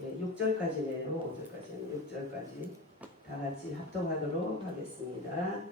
네, 6절까지네요. 5절까지는 6절까지 다 같이 합독하도록 하겠습니다.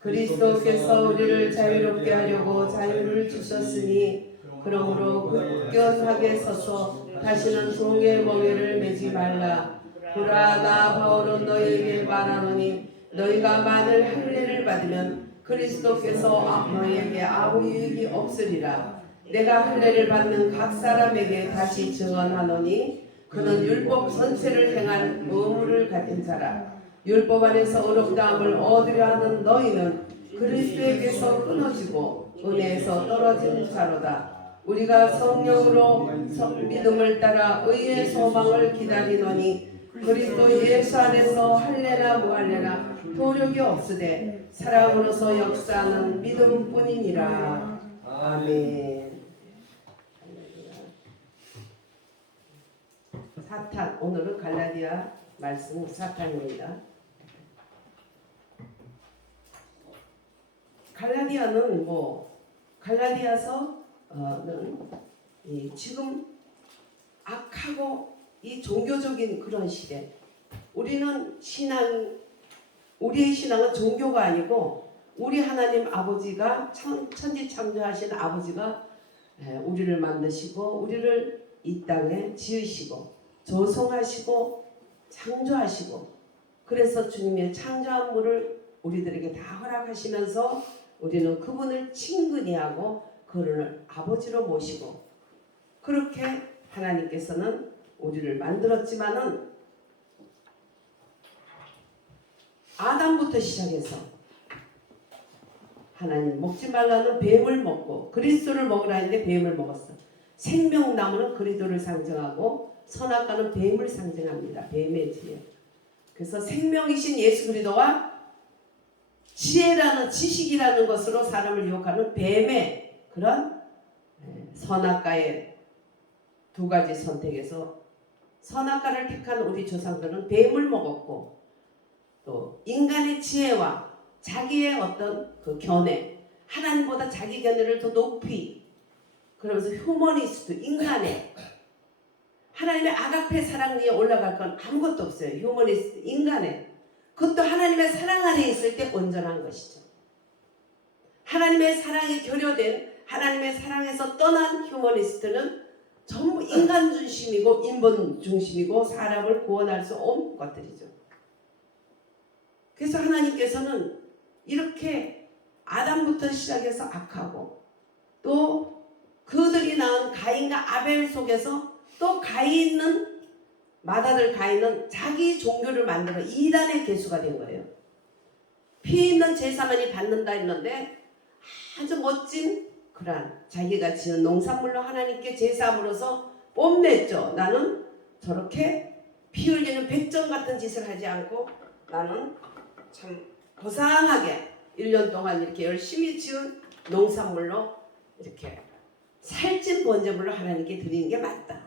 그리스도께서 우리를 자유롭게 하려고 자유를 주셨으니 그러므로 굳건하게 서서 다시는 종의 멍에를 매지 말라. 보라, 나 바울은 너희에게 말하노니 너희가 만일 할례를 받으면 그리스도께서 너희에게 아무 유익이 없으리라. 내가 할례를 받는 각 사람에게 다시 증언하노니 그는 율법 전체를 행한 의무를 가진 자라. 율법 안에서 의롭다함을 얻으려 하는 너희는 그리스도에게서 끊어지고 은혜에서 떨어진 자로다. 우리가 성령으로 믿음을 따라 의의 소망을 기다리노니 그리스도 예수 안에서 할례나 무할례나 도력이 없으되 사랑으로서 역사하는 믿음뿐이니라. 아멘. 사탄, 오늘은 갈라디아 말씀 사탄입니다. 갈라디아는 갈라디아서는 지금 악하고 이 종교적인 그런 시대. 우리의 신앙은 종교가 아니고 우리 하나님 아버지가 천지 창조하신 아버지가 우리를 만드시고 우리를 이 땅에 지으시고 조성하시고 창조하시고 그래서 주님의 창조한 물을 우리들에게 다 허락하시면서 우리는 그분을 친근히 하고 그분을 아버지로 모시고 그렇게 하나님께서는 우리를 만들었지만은 아담부터 시작해서 하나님 먹지 말라는 뱀을 먹고 그리스도를 먹으라 했는데 뱀을 먹었어. 생명나무는 그리스도를 상징하고 선악과는 뱀을 상징합니다. 뱀의 지혜. 그래서 생명이신 예수 그리스도와 지혜라는 지식이라는 것으로 사람을 유혹하는 뱀의 그런 선악과의 두 가지 선택에서 선악과를 택한 우리 조상들은 뱀을 먹었고 또 인간의 지혜와 자기의 어떤 그 견해 하나님보다 자기 견해를 더 높이 그러면서 휴머니스트 인간의 하나님의 아가페 사랑 위에 올라갈 건 아무것도 없어요. 휴머니스트 인간의 그것도 하나님의 사랑 아래 있을 때 온전한 것이죠. 하나님의 사랑이 결여된 하나님의 사랑에서 떠난 휴머니스트는 전부 인간 중심이고 인본 중심이고 사람을 구원할 수 없는 것들이죠. 그래서 하나님께서는 이렇게 아담부터 시작해서 악하고 또 그들이 낳은 가인과 아벨 속에서 또 맏아들 가인은 자기 종교를 만들어 이단의 개수가 된 거예요. 피 있는 제사만이 받는다 했는데 아주 멋진 그러한 자기가 지은 농산물로 하나님께 제사함으로써 뽐냈죠. 나는 저렇게 피 흘리는 백정 같은 짓을 하지 않고 나는 참 고상하게 1년 동안 이렇게 열심히 지은 농산물로 이렇게 살찐 번제물로 하나님께 드리는 게 맞다.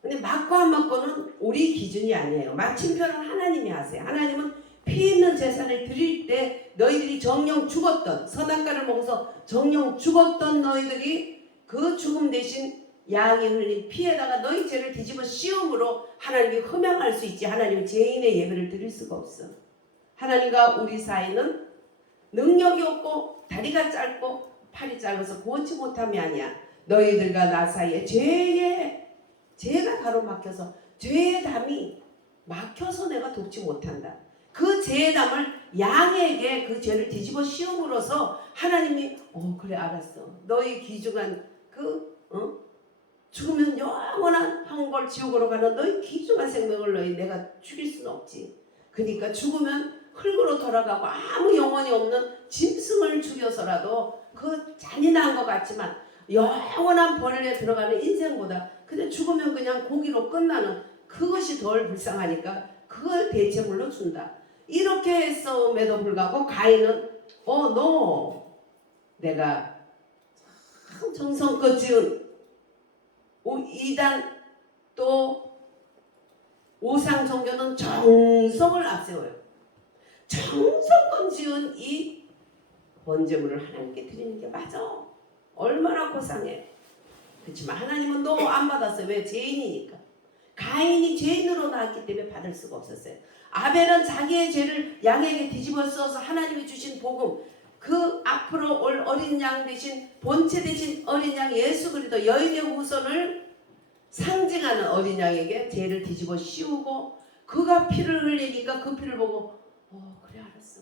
근데 맞고 안 맞고는 우리 기준이 아니에요. 마침표는 하나님이 하세요. 하나님은 피 있는 제사를 드릴 때 너희들이 정령 죽었던 선악과를 먹어서 정령 죽었던 너희들이 그 죽음 대신 양이 흘린 피에다가 너희 죄를 뒤집어 씌움으로 하나님이 흠양할 수 있지 하나님이 죄인의 예배를 드릴 수가 없어. 하나님과 우리 사이는 능력이 없고 다리가 짧고 팔이 짧아서 구원치 못함이 아니야. 너희들과 나 사이에 죄가 가로막혀서 죄의 담이 막혀서 내가 돕지 못한다. 그 죄의 담을 양에게 그 죄를 뒤집어 씌움으로써 하나님이 그래 알았어. 너희 귀중한 죽으면 영원한 황골 지옥으로 가는 너희 귀중한 생명을 내가 죽일 수는 없지. 그러니까 죽으면 흙으로 돌아가고 아무 영혼이 없는 짐승을 죽여서라도 그 잔인한 것 같지만 영원한 벌에 들어가는 인생보다 그냥 죽으면 그냥 고기로 끝나는 그것이 덜 불쌍하니까 그걸 대체물로 준다. 이렇게 했음에도 불구하고 가인은 내가 참 정성껏 지은 이단 또 우상 종교는 정성을 앞세워요. 정성껏 지은 이 번제물을 하나님께 드리는 게 맞아. 얼마나 고상해. 그렇지만 하나님은 너무 안 받았어요. 왜? 죄인이니까. 가인이 죄인으로 나왔기 때문에 받을 수가 없었어요. 아벨은 자기의 죄를 양에게 뒤집어 써서 하나님이 주신 복음, 그 앞으로 올 어린 양 대신 본체 대신 어린 양 예수 그리스도 여인의 후손을 상징하는 어린 양에게 죄를 뒤집어 씌우고 그가 피를 흘리니까 그 피를 보고 그래 알았어.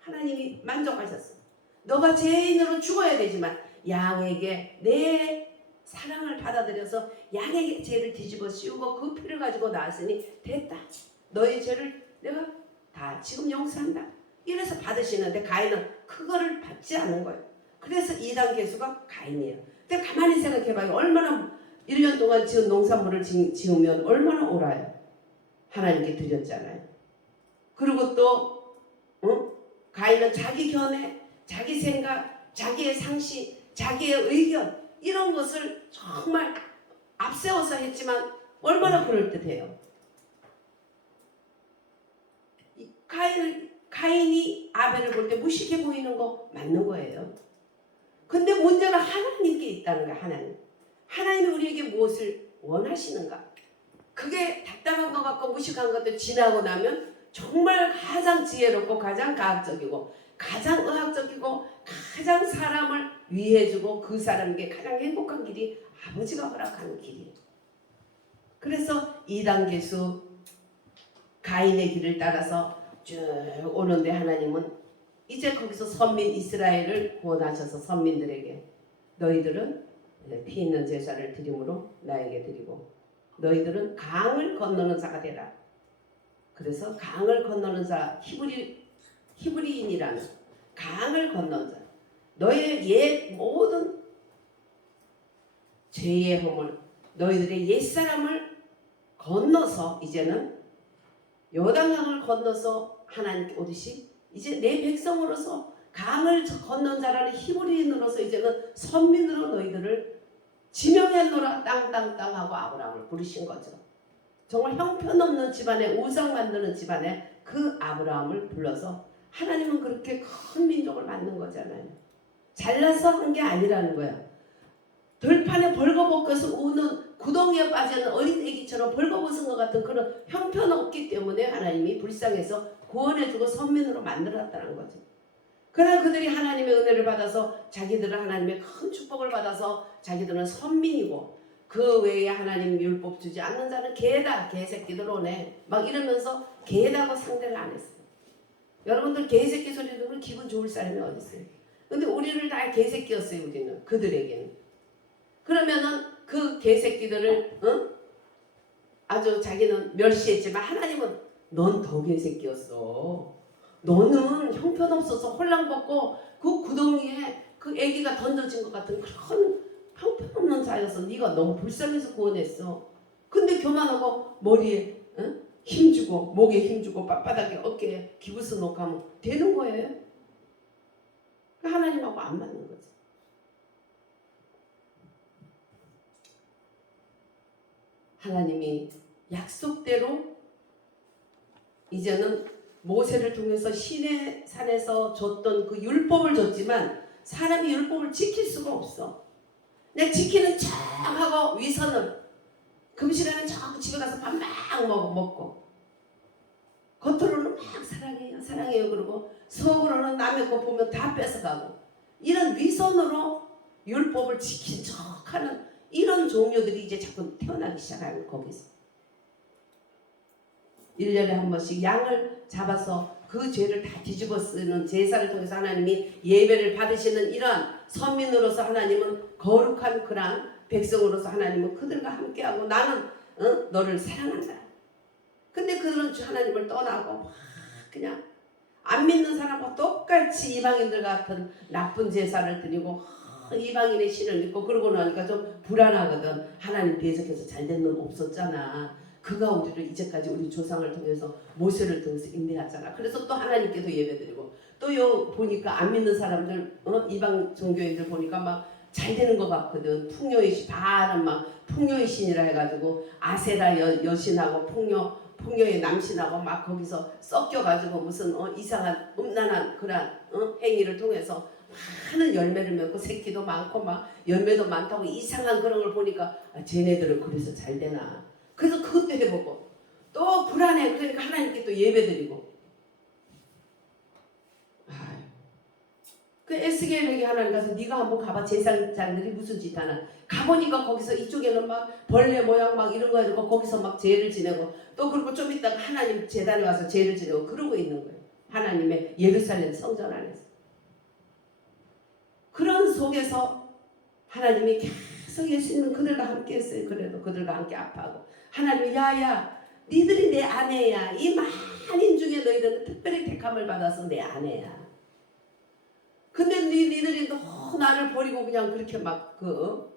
하나님이 만족하셨어. 너가 죄인으로 죽어야 되지만 양에게 내 사랑을 받아들여서 양에게 죄를 뒤집어 씌우고 그 피를 가지고 나왔으니 됐다. 너의 죄를 내가 다 지금 용서한다. 이래서 받으시는데 가인은 그거를 받지 않은 거예요. 그래서 2단 계수가 가인이에요. 근데 가만히 생각해봐요. 얼마나 1년 동안 지은 농산물을 지으면 얼마나 옳아요. 하나님께 드렸잖아요. 그리고 또 가인은 자기 견해, 자기 생각, 자기의 상식, 자기의 의견 이런 것을 정말 앞세워서 했지만 얼마나 그럴듯해요. 가인이 아벨을 볼 때 무식해 보이는 거 맞는 거예요. 근데 문제는 하나님께 있다는 거야. 하나님이 우리에게 무엇을 원하시는가? 그게 답답한 것 같고 무식한 것도 지나고 나면 정말 가장 지혜롭고 가장 과학적이고 가장 의학적이고 가장 사람을 위해주고 그 사람에게 가장 행복한 길이 아버지가 허락하는 길이에요. 그래서 2단 계수 가인의 길을 따라서 쭉 오는데 하나님은 이제 거기서 선민 이스라엘을 구원하셔서 선민들에게 너희들은 피 있는 제사를 드림으로 나에게 드리고 너희들은 강을 건너는 자가 되라. 그래서 강을 건너는 자 히브리인이라는 강을 건너는 자 너의 옛 모든 죄의 허물 너희들의 옛사람을 건너서 이제는 요단강을 건너서 하나님께 오듯이 이제 내 백성으로서 강을 건넌 자라는 히브리인으로서 이제는 선민으로 너희들을 지명했노라 땅땅땅 하고 아브라함을 부르신 거죠. 정말 형편없는 집안에 우상 만드는 집안에 그 아브라함을 불러서 하나님은 그렇게 큰 민족을 만든 거잖아요. 잘나서 한 게 아니라는 거예요. 들판에 벌거벗겨서 우는 구덩이에 빠지는 어린 애기처럼 벌거벗은 것 같은 그런 형편없기 때문에 하나님이 불쌍해서 구원해주고 선민으로 만들었다는 거죠. 그러나 그들이 하나님의 은혜를 받아서 자기들은 하나님의 큰 축복을 받아서 자기들은 선민이고 그 외에 하나님 율법 주지 않는 자는 개다 개새끼들 오네 막 이러면서 개다고 상대를 안 했어요. 여러분들 개새끼 소리 들으면 기분 좋을 사람이 어디 있어요? 근데 우리를 다 개새끼였어요. 우리는 그들에게는. 그러면은 그 개새끼들을 아주 자기는 멸시했지만 하나님은 넌 더 개새끼였어. 너는 형편없어서 홀랑벗고 그 구덩이에 그 아기가 던져진 것 같은 그런 형편없는 자여서 네가 너무 불쌍해서 구원했어. 근데 교만하고 머리에 힘주고 목에 힘주고 빳빳하게 어깨에 기부스 놓고 하면 되는 거예요. 하나님하고 안 맞는 거지. 하나님이 약속대로 이제는 모세를 통해서 시내 산에서 줬던 그 율법을 줬지만 사람이 율법을 지킬 수가 없어. 내가 지키는 척 하고 위선을 금실하는 척 집에 가서 밥 막 먹고 겉으로는 막 사랑해요 사랑해요 그러고 속으로는 남의 거 보면 다 뺏어가고 이런 위선으로 율법을 지킨 척하는 이런 종류들이 이제 자꾸 태어나기 시작하는 거기서 1년에 한 번씩 양을 잡아서 그 죄를 다 뒤집어 쓰는 제사를 통해서 하나님이 예배를 받으시는 이러한 선민으로서 하나님은 거룩한 그런 백성으로서 하나님은 그들과 함께하고 나는 너를 사랑한다. 근데 그들은 하나님을 떠나고 막 그냥 안 믿는 사람과 똑같이 이방인들 같은 나쁜 제사를 드리고 이방인의 신을 믿고 그러고 나니까 좀 불안하거든. 하나님 계속해서 잘된 놈 없었잖아. 그가 우리를 이제까지 우리 조상을 통해서 모세를 통해서 인내하잖아. 그래서 또 하나님께도 예배드리고 또 보니까 안 믿는 사람들 이방 종교인들 보니까 막 잘 되는 것 같거든. 풍요의 신 바알은 막 풍요의 신이라 해가지고 아세라 여신하고 풍요의 남신하고 막 거기서 섞여가지고 무슨 이상한 음란한 그런 행위를 통해서 많은 열매를 맺고 새끼도 많고 막 열매도 많다고 이상한 그런 걸 보니까 쟤네들은 그래서 잘 되나. 그래서 그것도 해보고 또 불안해. 그러니까 하나님께 또 예배드리고. 그 에스겔에게 하나님 가서 네가 한번 가봐. 제사장들이 무슨 짓 하나. 가보니까 거기서 이쪽에는 막 벌레 모양 막 이런 거 해놓고 거기서 막 제를 지내고 또 그리고 좀 있다가 하나님 제단에 와서 제를 지내고 그러고 있는 거예요. 하나님의 예루살렘 성전 안에서. 그런 속에서 하나님이 계속 예수님은 그들과 함께 했어요. 그래도 그들과 함께 아파하고 하나님이 야야 니들이 내 아내야. 이 많은 중에 너희들은 특별히 택함을 받아서 내 아내야. 근데 니들이 너무 나를 버리고 그냥 그렇게 막 그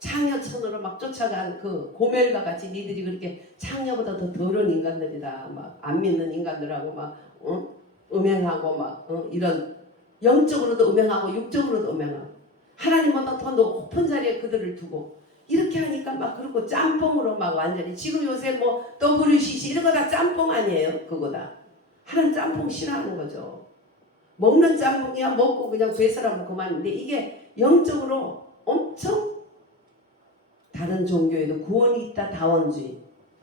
창녀천으로 막 쫓아간 그 고멜과 같이 니들이 그렇게 창녀보다 더 더러운 인간들이다. 막 안 믿는 인간들하고 막 음행하고 막 이런 영적으로도 음행하고 육적으로도 음행하고 하나님보다 더 높은 자리에 그들을 두고 이렇게 하니까 막 그렇고 짬뽕으로 막 완전히 지금 요새 뭐 WCC 이런 거 다 짬뽕 아니에요? 그거 다. 하나님 짬뽕 싫어하는 거죠. 먹는 짬뽕이야 먹고 그냥 괴설하면 그만인데 이게 영적으로 엄청 다른 종교에도 구원이 있다 다원주의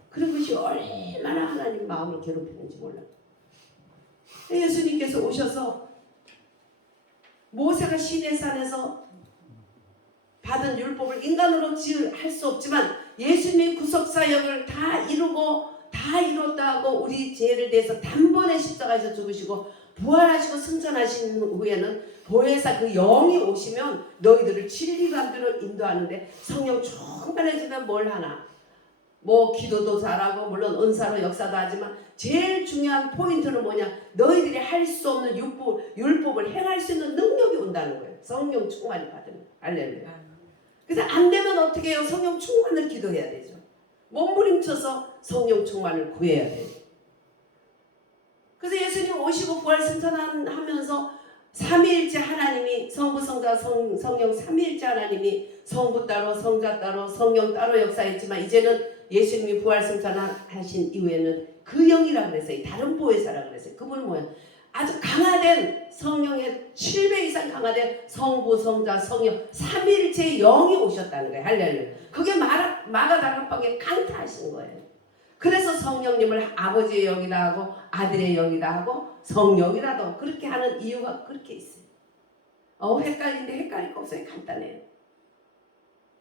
그런 것이 얼마나 하나님 마음을 괴롭히는지 몰라요. 예수님께서 오셔서 모세가 시내산에서 받은 율법을 인간으로 할 수 없지만 예수님의 구속사역을 다 이루고 다 이뤘다 하고 우리 죄를 대해서 단번에 십자가에서 죽으시고 부활하시고 승천하신 후에는 보혜사 그 영이 오시면 너희들을 진리가 대로 인도하는데 성령 충만해지면 뭘 하나? 뭐 기도도 잘하고 물론 은사로 역사도 하지만 제일 중요한 포인트는 뭐냐? 너희들이 할 수 없는 율법을 행할 수 있는 능력이 온다는 거예요. 성령 충만이 받으면. 할렐루야. 그래서 안 되면 어떻게 해요? 성령 충만을 기도해야 되죠. 몸부림쳐서 성령 충만을 구해야 돼요. 그래서 예수님 오시고 부활 승천하면서 삼위일체 하나님이 성부 성자 성령 삼위일체 하나님이 성부 따로 성자 따로 성령 따로 역사했지만 이제는 예수님이 부활 승천하신 이후에는 그 영이라고 그랬어요. 다른 보혜사라고 그랬어요. 그분은 뭐예요? 아주 강화된 성령의 7배 이상 강화된 성부 성자 성령 삼위일체의 영이 오셨다는 거예요. 할렐루야. 그게 마가다락방에 강타하신 거예요. 그래서 성령님을 아버지의 영이라 하고 아들의 영이라 하고 성령이라도 그렇게 하는 이유가 그렇게 있어요. 헷갈리는데 헷갈릴 거 없어요. 간단해요.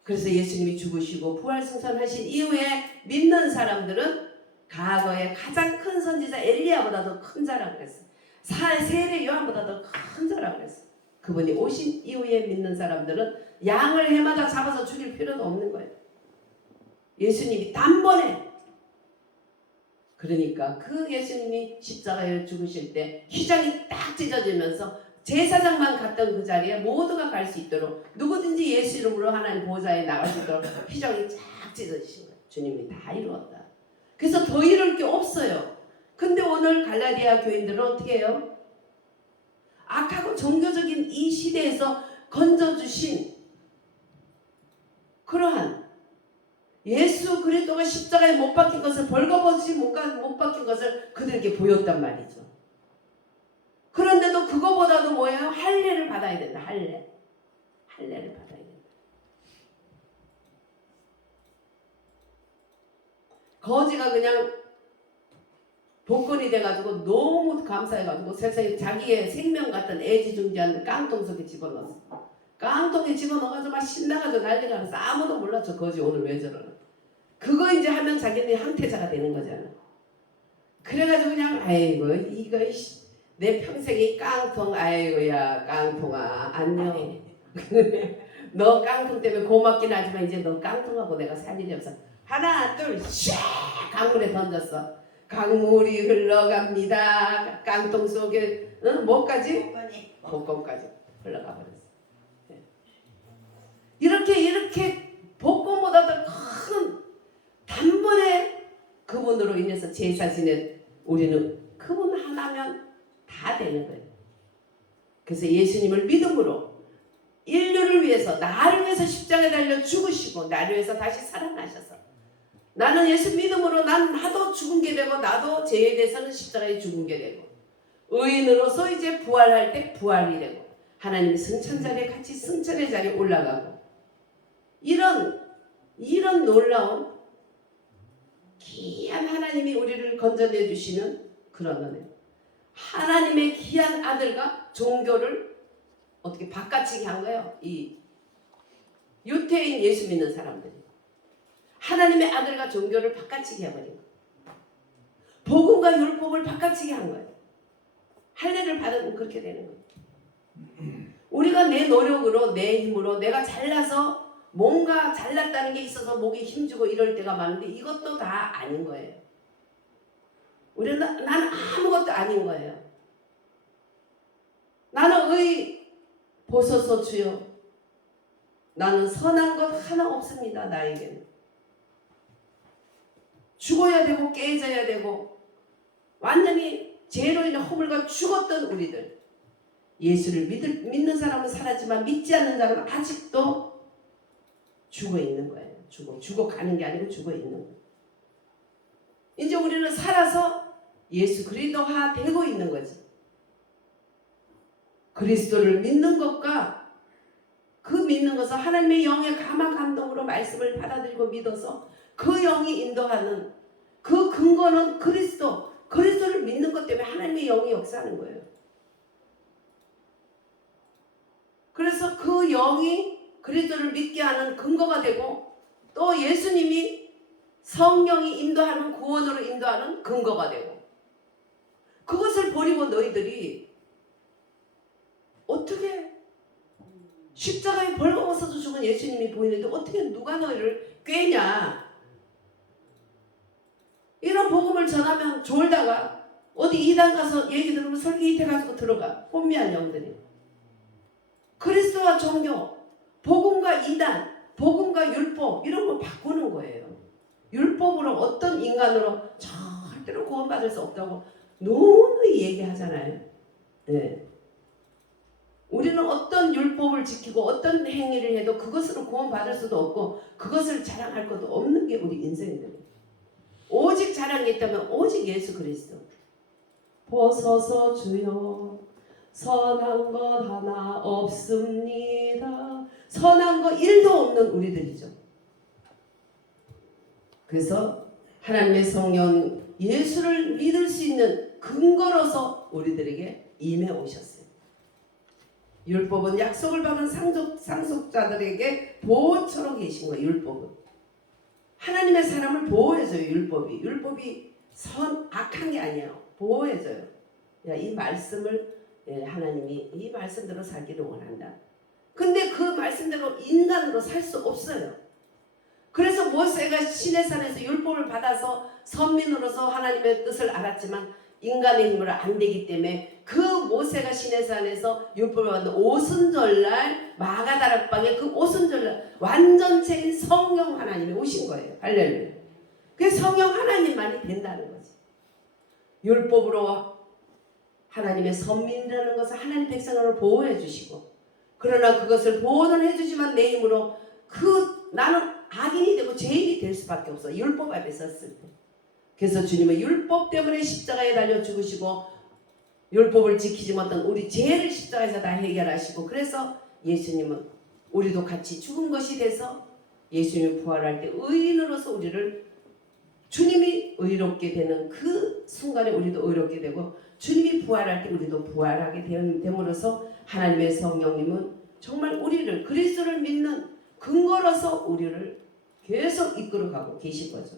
그래서 예수님이 죽으시고 부활승천하신 이후에 믿는 사람들은 과거에 가장 큰 선지자 엘리야보다도 큰 자라고 그랬어요. 세례 요한보다 더 큰 자라고 그랬어요. 그분이 오신 이후에 믿는 사람들은 양을 해마다 잡아서 죽일 필요도 없는 거예요. 예수님이 단번에 그러니까 그 예수님이 십자가에 죽으실 때 휘장이 딱 찢어지면서 제사장만 갔던 그 자리에 모두가 갈 수 있도록 누구든지 예수 이름으로 하나님 보좌에 나갈 수 있도록 휘장이 쫙 찢어지신 거예요. 주님이 다 이루었다. 그래서 더 이룰 게 없어요. 근데 오늘 갈라디아 교인들은 어떻게 해요? 악하고 종교적인 이 시대에서 건져주신 그러한 예수 그리스도가 십자가에 못 박힌 것을 벌거벗이 못 박힌 것을 그들에게 보였단 말이죠. 그런데도 그거보다도 뭐예요? 할례를 받아야 된다. 할례를 받아야 된다. 거지가 그냥 복권이 돼가지고 너무 감사해가지고 세상에 자기의 생명 같은 애지중지한 깡통 속에 집어넣었어. 깡통에 집어넣어가지고 막 신나가지고 난리가 나서 아무도 몰라 저 거지 오늘 왜 저러나. 그거 이제 하면 자기는 항태자가 되는 거잖아. 그래가지고 그냥 아이고 이거 내 평생이 깡통 아이고야 깡통아 안녕. 너 깡통 때문에 고맙긴 하지만 이제 너 깡통하고 내가 살 일이 없어. 하나 둘 샥 강물에 던졌어. 강물이 흘러갑니다. 깡통 속에 뭐까지? 복권까지 흘러가 버렸어. 네. 이렇게 복권보다 더 큰 단번에 그분으로 인해서 제사 지낸 우리는 그분 하나면 다 되는 거예요. 그래서 예수님을 믿음으로 인류를 위해서 나를 위해서 십자가에 달려 죽으시고 나를 위해서 다시 살아나셔서 나는 예수 믿음으로 나도 죽은 게 되고 나도 죄에 대해서는 십자가에 죽은 게 되고 의인으로서 이제 부활할 때 부활이 되고 하나님의 승천 자리에 같이 승천의 자리에 올라가고 이런 놀라운 귀한 하나님이 우리를 건져내 주시는 그런 은혜. 하나님의 귀한 아들과 종교를 어떻게 바꿔치기 한 거예요? 이 유태인 예수 믿는 사람들이 하나님의 아들과 종교를 바꿔치기 해버린 거예요. 복음과 율법을 바꿔치기 한 거예요. 할례를 받으면 그렇게 되는 거예요. 우리가 내 노력으로 내 힘으로 내가 잘나서 뭔가 잘났다는 게 있어서 목에 힘주고 이럴 때가 많은데 이것도 다 아닌 거예요. 우리는 나는 아무것도 아닌 거예요. 나는 보소서 주여. 나는 선한 것 하나 없습니다. 나에게는. 죽어야 되고 깨져야 되고 완전히 죄로 인해 허물과 죽었던 우리들. 예수를 믿는 사람은 살았지만 믿지 않는 사람은 아직도 죽어 있는 거예요. 죽어가는 게 아니고 죽어 있는 거예요. 이제 우리는 살아서 예수 그리스도화 되고 있는 거지. 그리스도를 믿는 것과 그 믿는 것은 하나님의 영의 감화 감동으로 말씀을 받아들이고 믿어서 그 영이 인도하는 그 근거는 그리스도를 믿는 것 때문에 하나님의 영이 역사하는 거예요. 그래서 그 영이 그리스도를 믿게 하는 근거가 되고 또 예수님이 성령이 인도하는 구원으로 인도하는 근거가 되고 그것을 버리고 너희들이 어떻게 십자가에 벌거벗어서 죽은 예수님이 보이는데 어떻게 누가 너희를 꿰냐. 이런 복음을 전하면 졸다가 어디 이단 가서 얘기 들으면 설교이태 가지고 들어가. 혼미한 영들이. 그리스도와 종교, 복음과 이단, 복음과 율법 이런 걸 바꾸는 거예요. 율법으로 어떤 인간으로 절대로 구원받을 수 없다고 누누이 얘기하잖아요. 네. 우리는 어떤 율법을 지키고 어떤 행위를 해도 그것으로 구원받을 수도 없고 그것을 자랑할 것도 없는 게 우리 인생이에요. 오직 자랑이 있다면 오직 예수 그리스도. 보소서 주여 선한 것 하나 없습니다. 선한 것 1도 없는 우리들이죠. 그래서 하나님의 성령 예수를 믿을 수 있는 근거로서 우리들에게 임해 오셨어요. 율법은 약속을 받은 상속자들에게 보호처럼 계신 거예요. 율법은 하나님의 사람을 보호해줘요. 율법이 악한 게 아니에요. 보호해줘요. 이 말씀을 하나님이 이 말씀대로 살기를 원한다. 근데 그 말씀대로 인간으로 살 수 없어요. 그래서 모세가 시내산에서 율법을 받아서 선민으로서 하나님의 뜻을 알았지만 인간의 힘으로 안 되기 때문에 그 모세가 시내산에서 율법을 받는 오순절날 마가다락방에 그 오순절날 완전체인 성령 하나님이 오신 거예요. 할렐루야. 그 성령 하나님만이 된다는 거지. 율법으로 하나님의 선민이라는 것을 하나님 백성을 보호해 주시고 그러나 그것을 보호는 해주지만 내 힘으로 나는 악인이 되고 죄인이 될 수밖에 없어. 율법 앞에 섰을 때. 그래서 주님은 율법 때문에 십자가에 달려 죽으시고 율법을 지키지 못한 우리 죄를 십자가에서 다 해결하시고 그래서 예수님은 우리도 같이 죽은 것이 돼서 예수님이 부활할 때 의인으로서 우리를 주님이 의롭게 되는 그 순간에 우리도 의롭게 되고 주님이 부활할 때 우리도 부활하게 됨으로써 하나님의 성령님은 정말 우리를 그리스도를 믿는 근거로서 우리를 계속 이끌어가고 계신 거죠.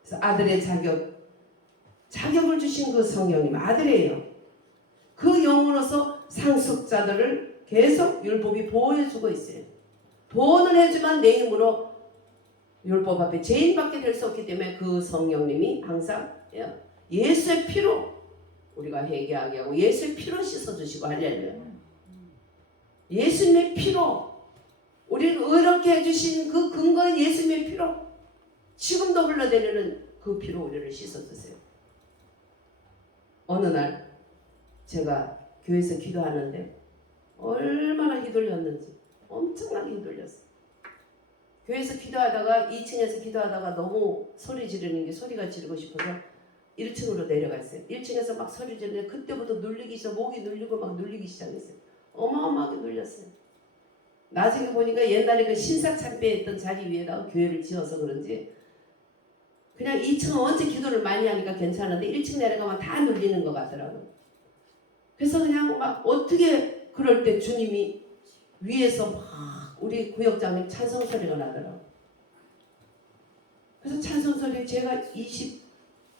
그래서 아들의 자격을 주신 그 성령님 아들이에요. 그 영으로서 상속자들을 계속 율법이 보호해주고 있어요. 보호는 해주만 내 힘으로 율법 앞에 죄인밖에 될 수 없기 때문에 그 성령님이 항상 예수의 피로 우리가 회개하게 하고 예수의 피로 씻어주시고 할렐루야. 예수님의 피로 우리를 의롭게 해주신 그 근거인 예수님의 피로 지금도 흘러내리는 그 피로 우리를 씻어주세요. 어느 날 제가 교회에서 기도하는데 얼마나 휘둘렸는지 엄청나게 휘둘렸어요. 교회에서 기도하다가 2층에서 기도하다가 너무 소리 지르는 게 소리가 지르고 싶어서 1층으로 내려갔어요. 1층에서 막 소리 지르는데 그때부터 눌리기 시작 목이 눌리고 막 눌리기 시작했어요. 어마어마하게 눌렸어요. 나중에 보니까 옛날에 그 신사참배했던 자리 위에다가 교회를 지어서 그런지 그냥 2층은 원체 기도를 많이 하니까 괜찮은데 1층 내려가면 다 눌리는 것 같더라고요. 그래서 그냥 막 어떻게 그럴 때 주님이 위에서 막 우리 구역장님 찬송 소리가 나더라고요. 그래서 찬송 소리 제가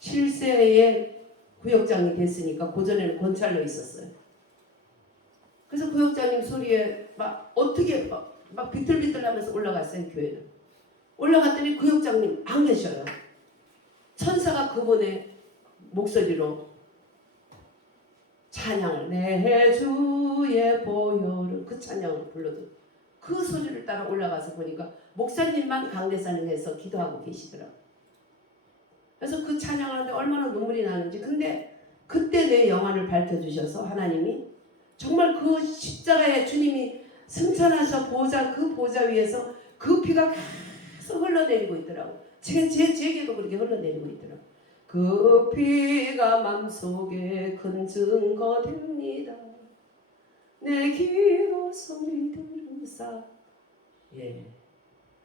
27세에 구역장이 됐으니까 고전에는 권찰로 있었어요. 그래서 구역장님 소리에 막 어떻게 막 비틀비틀하면서 올라갔어요. 교회는. 올라갔더니 구역장님 안 계셔요. 천사가 그분의 목소리로 찬양을 내 주의 보혈을 그 찬양을 불러도 그 소리를 따라 올라가서 보니까 목사님만 강대산에서 기도하고 계시더라고요. 그래서 그 찬양하는데 얼마나 눈물이 나는지. 근데 그때 내 영안을 밝혀주셔서 하나님이 정말 그 십자가에 주님이 승천하셔 그 보좌 위에서 그 피가 계속 흘러내리고 있더라고요. 제게도 그렇게 흘러내리고 있더라고요. 그 피가 맘속에 큰 증거 됩니다. 내 기도 소리 들으사. 예.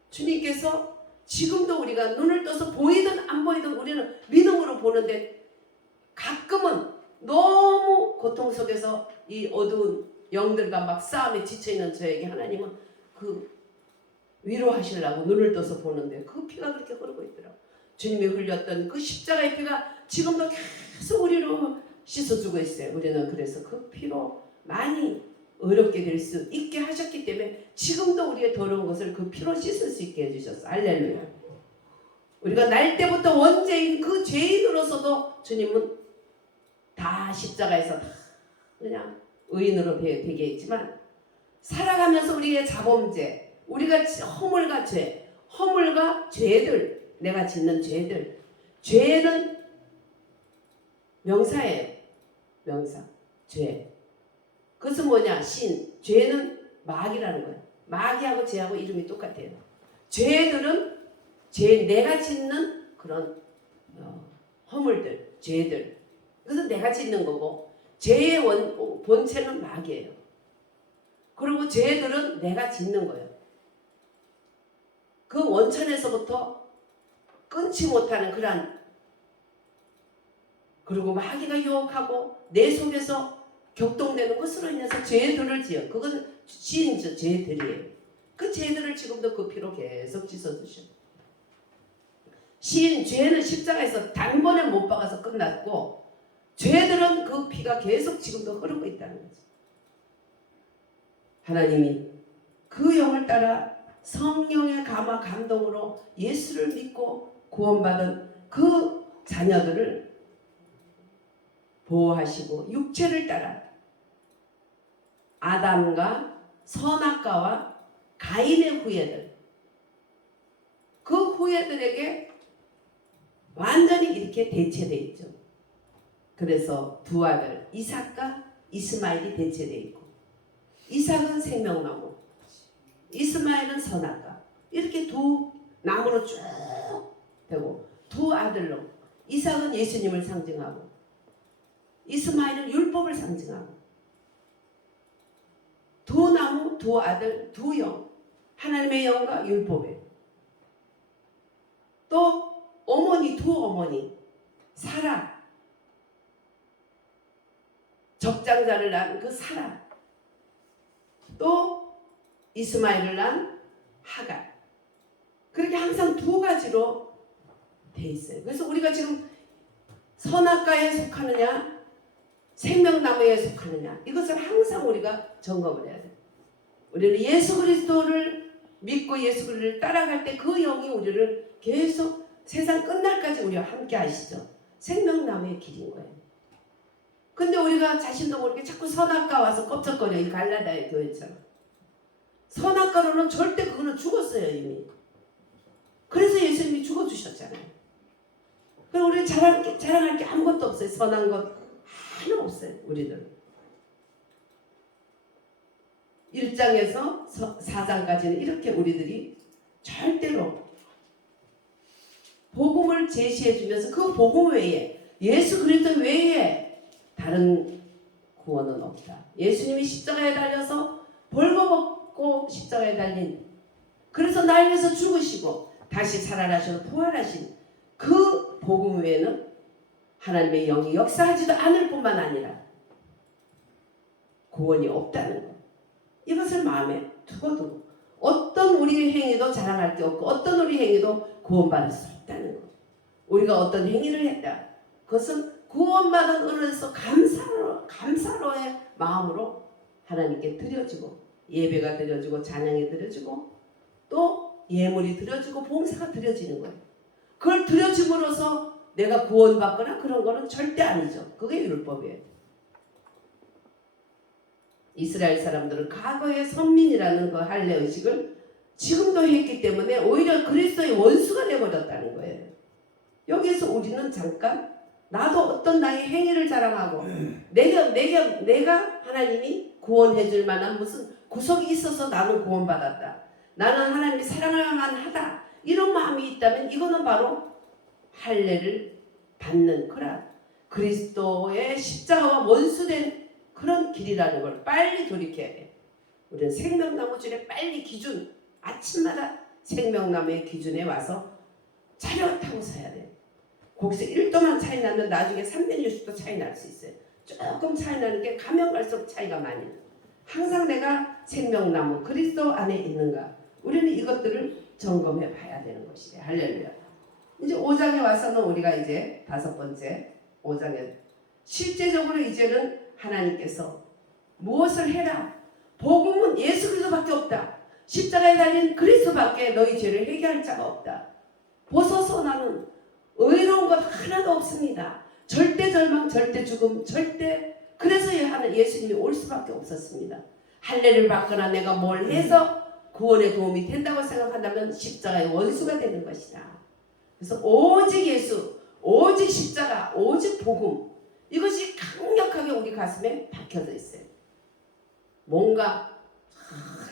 주님께서 지금도 우리가 눈을 떠서 보이든 안 보이든 우리는 믿음으로 보는데 가끔은 너무 고통 속에서 이 어두운 영들과 막 싸움에 지쳐있는 저에게 하나님은 그 위로하시려고 눈을 떠서 보는데 그 피가 그렇게 흐르고 있더라고요. 주님이 흘렸던 그 십자가의 피가 지금도 계속 우리로 씻어주고 있어요. 우리는 그래서 그 피로 많이 의롭게 될 수 있게 하셨기 때문에 지금도 우리의 더러운 것을 그 피로 씻을 수 있게 해주셨어. 할렐루야. 우리가 날 때부터 원죄인 그 죄인으로서도 주님은 다 십자가에서 다 그냥 의인으로 되게 했지만 살아가면서 우리의 자범죄, 우리가 허물과 죄들, 내가 짓는 죄들, 죄는 명사예요. 명사, 죄. 그것은 뭐냐? 신. 죄는 마귀라는 거예요. 마귀하고 죄하고 이름이 똑같아요. 죄들은 내가 짓는 그런 허물들, 죄들. 그래서 내가 짓는 거고 죄의 본체는 마귀예요. 그리고 죄들은 내가 짓는 거예요. 그 원천에서부터 끊지 못하는 그리고 마귀가 유혹하고 내 속에서 격동되는 것으로 인해서 죄들을 지어. 그건 시인죠. 죄들이에요. 그 죄들을 지금도 그 피로 계속 씻어주셔. 죄는 십자가에서 단번에 못 박아서 끝났고 죄들은 그 피가 계속 지금도 흐르고 있다는 거죠. 하나님이 그 영을 따라 성령의 감동으로 예수를 믿고 구원받은 그 자녀들을 보호하시고 육체를 따라 아담과 선악과와 가인의 후예들, 그 후예들에게 완전히 이렇게 대체되어 있죠. 그래서 두 아들 이삭과 이스마엘이 대체되어 있고, 이삭은 생명나무, 이스마엘은 선악과, 이렇게 두 나무로 쭉 되고 두 아들로, 이삭은 예수님을 상징하고 이스마엘은 율법을 상징하고, 두 나무, 두 아들, 두 영, 하나님의 영과 율법에, 또 어머니, 두 어머니, 사라, 적장자를 낳은 그 사라, 또 이스마엘을 낳은 하갈. 그렇게 항상 두 가지로 돼 있어요. 그래서 우리가 지금 선악과에 속하느냐 생명나무에 속하느냐, 이것을 항상 우리가 점검을 해야 돼요. 우리는 예수 그리스도를 믿고 예수 그리스도를 따라갈 때 그 영이 우리를 계속 세상 끝날까지 우리와 함께 하시죠. 생명나무의 길인 거예요. 근데 우리가 자신도 모르게 자꾸 선악과 와서 껍적거려. 이 갈라다의 교회처럼. 선악과로는 절대 그거는 죽었어요 이미. 그래서 예수님이 죽어주셨잖아요. 그럼 우리는 자랑할 게 아무것도 없어요. 선한 것 하나 없어요. 우리들 1장에서 4장까지는 이렇게 우리들이 절대로 복음을 제시해 주면서 그 복음 외에, 예수 그리스도 외에 다른 구원은 없다. 예수님이 십자가에 달려서 벌거벗고 십자가에 달린, 그래서 날 위해서 죽으시고 다시 살아나셔서 부활하신 그 복음 외에는 하나님의 영이 역사하지도 않을 뿐만 아니라 구원이 없다는 것. 이것을 마음에 두고도 어떤 우리의 행위도 자랑할 게 없고 어떤 우리 행위도 구원받을 수 없다는 것. 우리가 어떤 행위를 했다. 그것은 구원받은 은혜에서 감사로의 마음으로 하나님께 드려지고 예배가 드려지고 찬양이 드려지고 또 예물이 드려지고 봉사가 드려지는 거예요. 그걸 드려짐으로써 내가 구원받거나 그런 거는 절대 아니죠. 그게 율법이에요. 이스라엘 사람들은 과거의 선민이라는 그 할례 의식을 지금도 했기 때문에 오히려 그리스도의 원수가 되어버렸다는 거예요. 여기서 우리는 잠깐 나도 어떤 나의 행위를 자랑하고 내가 하나님이 구원해 줄 만한 무슨 구속이 있어서 나는 구원받았다. 나는 하나님이 사랑할 만하다. 이런 마음이 있다면 이거는 바로 할례를 받는 그런 그리스도의 십자가와 원수된 그런 길이라는 걸 빨리 돌이켜야 돼. 우리는 생명나무 줄에 빨리 기준 아침마다 생명나무의 기준에 와서 차렷하고 서야 돼. 거기서 1도만 차이 나면 나중에 360도 차이 날 수 있어요. 조금 차이 나는 게 가면 갈수록 차이가 많이 나. 항상 내가 생명나무 그리스도 안에 있는가. 우리는 이것들을 점검해 봐야 되는 것이에요. 할렐루야. 이제 5장에 와서는 우리가 이제 5번째 5장에 실제적으로 이제는 하나님께서 무엇을 해라. 복음은 예수 그리스도밖에 없다. 십자가에 달린 그리스도밖에 너희 죄를 해결할 자가 없다. 보소서 나는 의로운 것 하나도 없습니다. 절대 절망, 절대 죽음, 절대 그래서 예수님이 올 수밖에 없었습니다. 할례를 받거나 내가 뭘 해서 구원에 도움이 된다고 생각한다면 십자가의 원수가 되는 것이다. 그래서 오직 예수, 오직 십자가, 오직 복음 이것이 강력하게 우리 가슴에 박혀져 있어요. 뭔가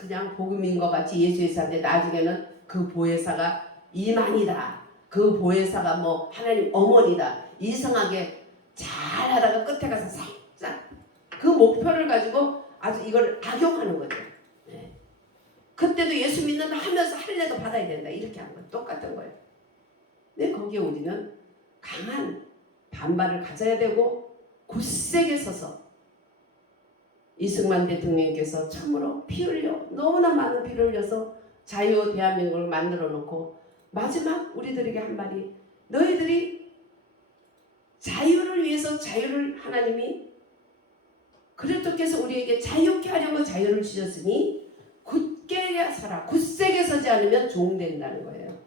그냥 복음인 것 같이 예수 회사인데 나중에는 그 보혜사가 이만이다. 그 보혜사가 뭐 하나님 어머니다. 이상하게 잘하다가 끝에 가서 살짝 그 목표를 가지고 아주 이걸 악용하는 거죠. 네. 그때도 예수 믿는 하면서 할례도 받아야 된다. 이렇게 하는 거예요. 똑같은 거예요. 근데 거기에 우리는 강한 반발을 가져야 되고 굳세게 서서 이승만 대통령께서 참으로 피 흘려 너무나 많은 피를 흘려서 자유 대한민국을 만들어 놓고 마지막 우리들에게 한 말이 너희들이 자유를 위해서 자유를 하나님이 그리스도께서 우리에게 자유케 하려고 자유를 주셨으니 굳게 서라. 굳세게 서지 않으면 종된다는 거예요.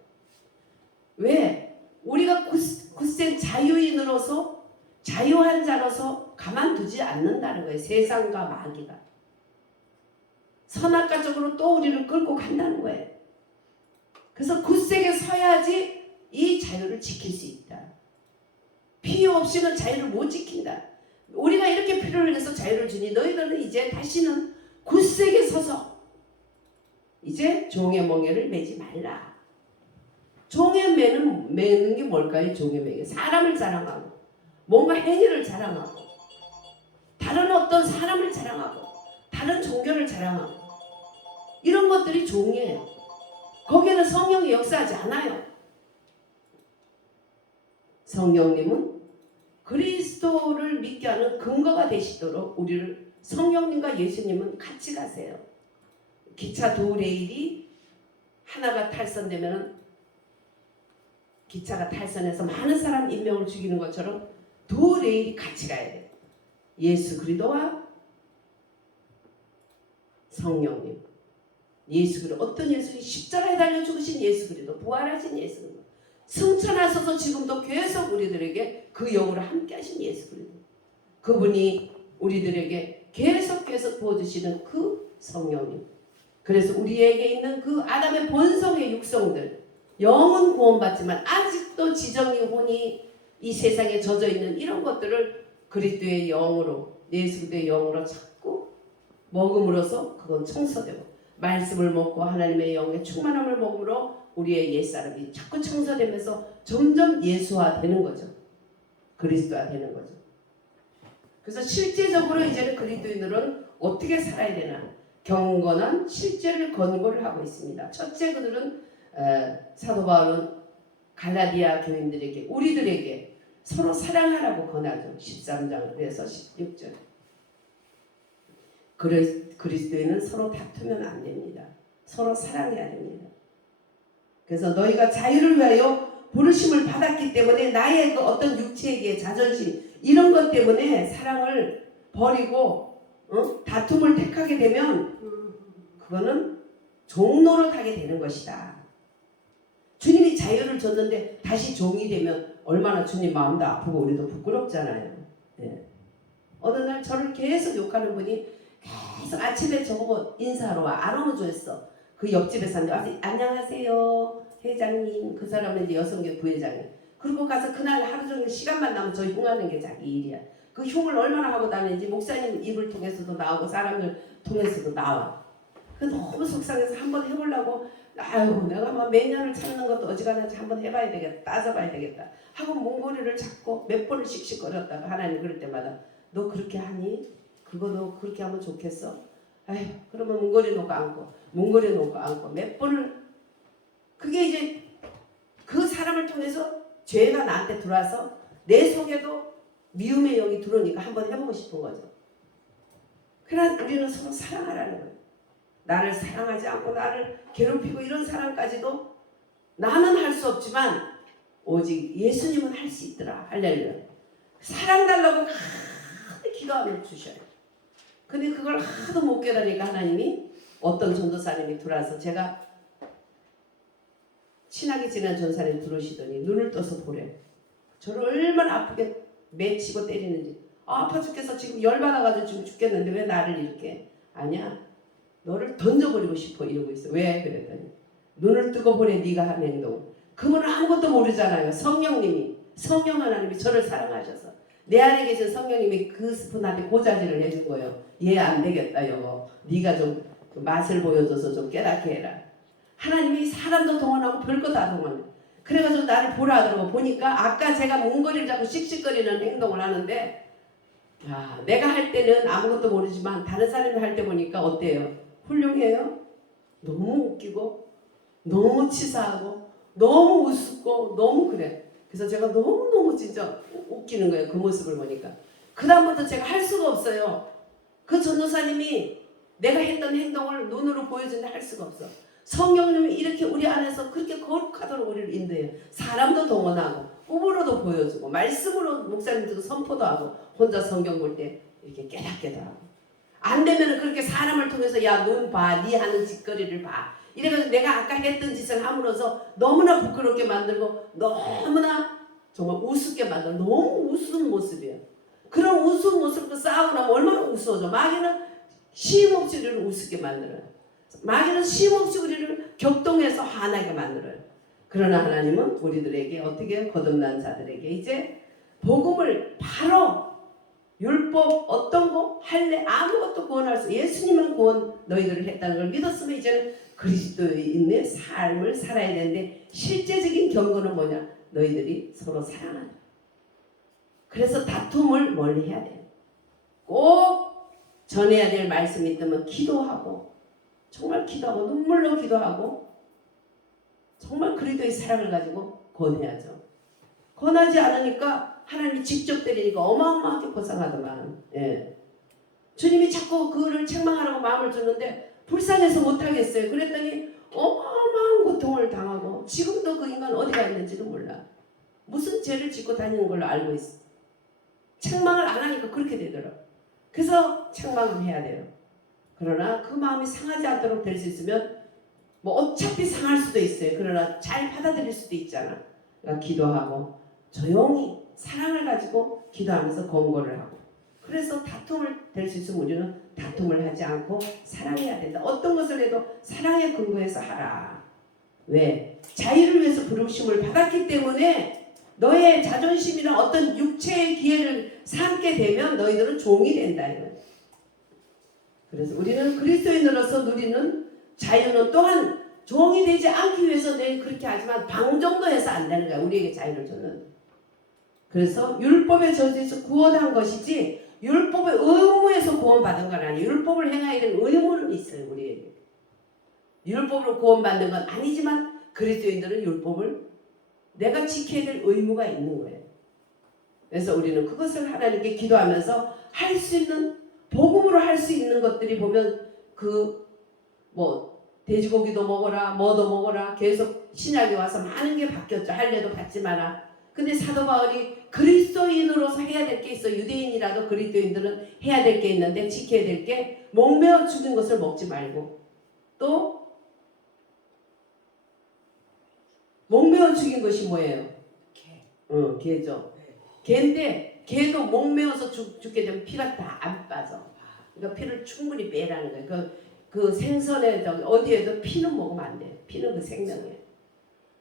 왜? 우리가 굳센 자유인으로서 자유한 자로서 가만두지 않는다는 거예요. 세상과 마귀가. 선악과 쪽으로 또 우리를 끌고 간다는 거예요. 그래서 굳세게 서야지 이 자유를 지킬 수 있다. 필요 없이는 자유를 못 지킨다. 우리가 이렇게 피를 흘려서 자유를 주니 너희들은 이제 다시는 굳세게 서서 이제 종의 멍에를 매지 말라. 종의 매는 게 뭘까요? 종의 멍에. 사람을 자랑하고 뭔가 행위를 자랑하고 다른 어떤 사람을 자랑하고 다른 종교를 자랑하고 이런 것들이 종이에요. 거기에는 성령이 역사하지 않아요. 성령님은 그리스도를 믿게 하는 근거가 되시도록 우리를 성령님과 예수님은 같이 가세요. 기차 두 레일이 하나가 탈선되면 기차가 탈선해서 많은 사람 인명을 죽이는 것처럼 두 레일이 같이 가야 돼요. 예수 그리스도와 성령님. 예수 그리스도 어떤 예수? 십자가에 달려 죽으신 예수 그리스도, 부활하신 예수 그리스도, 승천하셔서 지금도 계속 우리들에게 그 영으로 함께 하신 예수 그리스도. 그분이 우리들에게 계속 부어주시는 그 성령님. 그래서 우리에게 있는 그 아담의 본성의 육성들, 영은 구원받지만 아직도 지정이 혼이 이 세상에 젖어 있는 이런 것들을 그리스도의 영으로, 예수 그리스도의 영으로 자꾸 먹음으로써 그건 청소되고, 말씀을 먹고 하나님의 영의 충만함을 먹음으로 우리의 옛사람이 자꾸 청소되면서 점점 예수화되는 거죠. 그리스도화 되는 거죠. 그래서 실제적으로 이제는 그리스도인들은 어떻게 살아야 되나? 경건한 실제를 권고를 하고 있습니다. 첫째, 그들은 사도 바울은 갈라디아 교인들에게 우리들에게 서로 사랑하라고 권하죠. 13장에서 16절. 그리스도인은 서로 다투면 안 됩니다. 서로 사랑해야 됩니다. 그래서 너희가 자유를 위하여 부르심을 받았기 때문에 나의 그 어떤 육체에게 자존심 이런 것 때문에 사랑을 버리고 다툼을 택하게 되면 그거는 종노릇하게 되는 것이다. 주님이 자유를 줬는데 다시 종이 되면 얼마나 주님 마음도 아프고 우리도 부끄럽잖아요. 네. 어느 날 저를 계속 욕하는 분이 계속 아침에 저보고 인사하러 와. 안 오면 좋았어. 그 옆집에 사는데 안녕하세요 회장님. 그 사람은 이제 여성교 부회장이에요. 그리고 가서 그날 하루 종일 시간만 나면 저 흉하는 게 자기 일이야. 그 흉을 얼마나 하고 다니는지 목사님 입을 통해서도 나오고 사람을 통해서도 나와. 그 너무 속상해서 한번 해보려고 아유 내가 막 몇 년을 참는 것도 어지간하지 한번 해봐야 되겠다. 따져봐야 되겠다 하고 문고리를 잡고 몇 번을 씩씩거렸다가 하나님 그럴 때마다 너 그렇게 하니? 그거 너 그렇게 하면 좋겠어? 아휴 그러면 문고리 놓고 앉고 문고리 놓고 앉고 몇 번을 그게 이제 그 사람을 통해서 죄가 나한테 들어와서 내 속에도 미움의 영이 들어오니까 한번 해보고 싶은 거죠. 그러나 우리는 서로 사랑하라는 거예요. 나를 사랑하지 않고 나를 괴롭히고 이런 사람까지도 나는 할 수 없지만 오직 예수님은 할 수 있더라. 할렐루야. 사랑 달라고 하도 기도하면 주셔요. 근데 그걸 하도 못 깨달으니까 하나님이 어떤 전도사님이 들어와서 제가 친하게 지낸 전사님이 들어오시더니 눈을 떠서 보래. 저를 얼마나 아프게 맺히고 때리는지. 아파 죽겠어. 지금 열받아가지고 지금 죽겠는데 왜 나를 이렇게. 아니야. 너를 던져버리고 싶어 이러고 있어. 왜? 그랬더니 눈을 뜨고 보래 네가 한 행동. 그분은 아무것도 모르잖아요. 성령 하나님이 저를 사랑하셔서 내 안에 계신 성령님이 그 분한테 고자질을 해준 거예요. 얘 안 되겠다 여보. 네가 좀 맛을 보여줘서 좀 깨닫게 해라. 하나님이 사람도 동원하고 별거 다 동원해. 그래가지고 나를 보라 하더라고. 보니까 아까 제가 문고리를 잡고 씩씩거리는 행동을 하는데 내가 할 때는 아무것도 모르지만 다른 사람이 할 때 보니까 어때요? 훌륭해요? 너무 웃기고 너무 치사하고 너무 우습고 너무 그래. 그래서 제가 너무너무 진짜 웃기는 거예요. 그 모습을 보니까. 그 다음부터 제가 할 수가 없어요. 그 전도사님이 내가 했던 행동을 눈으로 보여주는데 할 수가 없어. 성령님이 이렇게 우리 안에서 그렇게 거룩하도록 우리를 인도해요. 사람도 동원하고 후보로도 보여주고 말씀으로 목사님들도 선포도 하고 혼자 성경 볼 때 이렇게 깨닫게도 하고 안 되면 그렇게 사람을 통해서 야 눈 봐. 네 하는 짓거리를 봐. 이래가지고 내가 아까 했던 짓을 함으로써 너무나 부끄럽게 만들고 너무나 정말 우습게 만들고 너무 우스운 모습이에요. 그런 우스운 모습으로 싸우고 나면 얼마나 우스워져. 마귀는 쉼없이 우리를 우습게 만들어요. 마귀는 쉼없이 우리를 격동해서 화나게 만들어요. 그러나 하나님은 우리들에게 어떻게 거듭난 자들에게 이제 복음을 바로 율법 어떤 거 할래 아무것도 구원할 수 예수님은 구원 너희들을 했다는 걸 믿었으면 이제는 그리스도인의 삶을 살아야 되는데 실제적인 경고는 뭐냐? 너희들이 서로 사랑하라. 그래서 다툼을 멀리 해야 돼요. 꼭 전해야 될 말씀이 있다면 기도하고 정말 기도하고 눈물로 기도하고 정말 그리스도의 사랑을 가지고 권해야죠. 권하지 않으니까 하나님이 직접 때리니까 어마어마하게 고상하더만. 예. 주님이 자꾸 그거를 책망하라고 마음을 줬는데 불쌍해서 못하겠어요. 그랬더니 어마어마한 고통을 당하고 지금도 그 인간 어디가 있는지도 몰라. 무슨 죄를 짓고 다니는 걸로 알고 있어. 책망을 안 하니까 그렇게 되더라고. 그래서 책망을 해야 돼요. 그러나 그 마음이 상하지 않도록 될 수 있으면 뭐 어차피 상할 수도 있어요. 그러나 잘 받아들일 수도 있잖아. 그러니까 기도하고 조용히 사랑을 가지고 기도하면서 권고를 하고 그래서 다툼을 될 수 있으면 우리는 다툼을 하지 않고 사랑해야 된다. 어떤 것을 해도 사랑에 근거해서 하라. 왜? 자유를 위해서 부르심을 받았기 때문에 너의 자존심이나 어떤 육체의 기회를 삼게 되면 너희들은 종이 된다. 이거예요. 그래서 우리는 그리스도인으로서 누리는 자유는 또한 종이 되지 않기 위해서 내 그렇게 하지만 방종도 해서 안 되는 거야. 우리에게 자유를 줬는. 그래서 율법의 저주에서 구원한 것이지 율법의 의무에서 구원받은 건 아니에요. 율법을 행해야 되는 의무는 있어요. 우리에게. 율법으로 구원받는 건 아니지만 그리스도인들은 율법을 내가 지켜야 될 의무가 있는 거예요. 그래서 우리는 그것을 하나님께 기도하면서 할 수 있는, 복음으로 할 수 있는 것들이 보면 돼지고기도 먹어라, 뭐도 먹어라, 계속 신약이 와서 많은 게 바뀌었죠. 할례도 받지 마라. 근데 사도 바울이 그리스도인으로서 해야 될 게 있어. 유대인이라도 그리스도인들은 해야 될 게 있는데, 지켜야 될 게 목매어 죽인 것을 먹지 말고, 또 목매어 죽인 것이 뭐예요? 개죠. 개인데 개도 목매어서 죽게 되면 피가 다 안 빠져. 그러니까 피를 충분히 빼라는 거예요. 그 생선에 어디에도 피는 먹으면 안 돼요. 피는 그 생명이에요.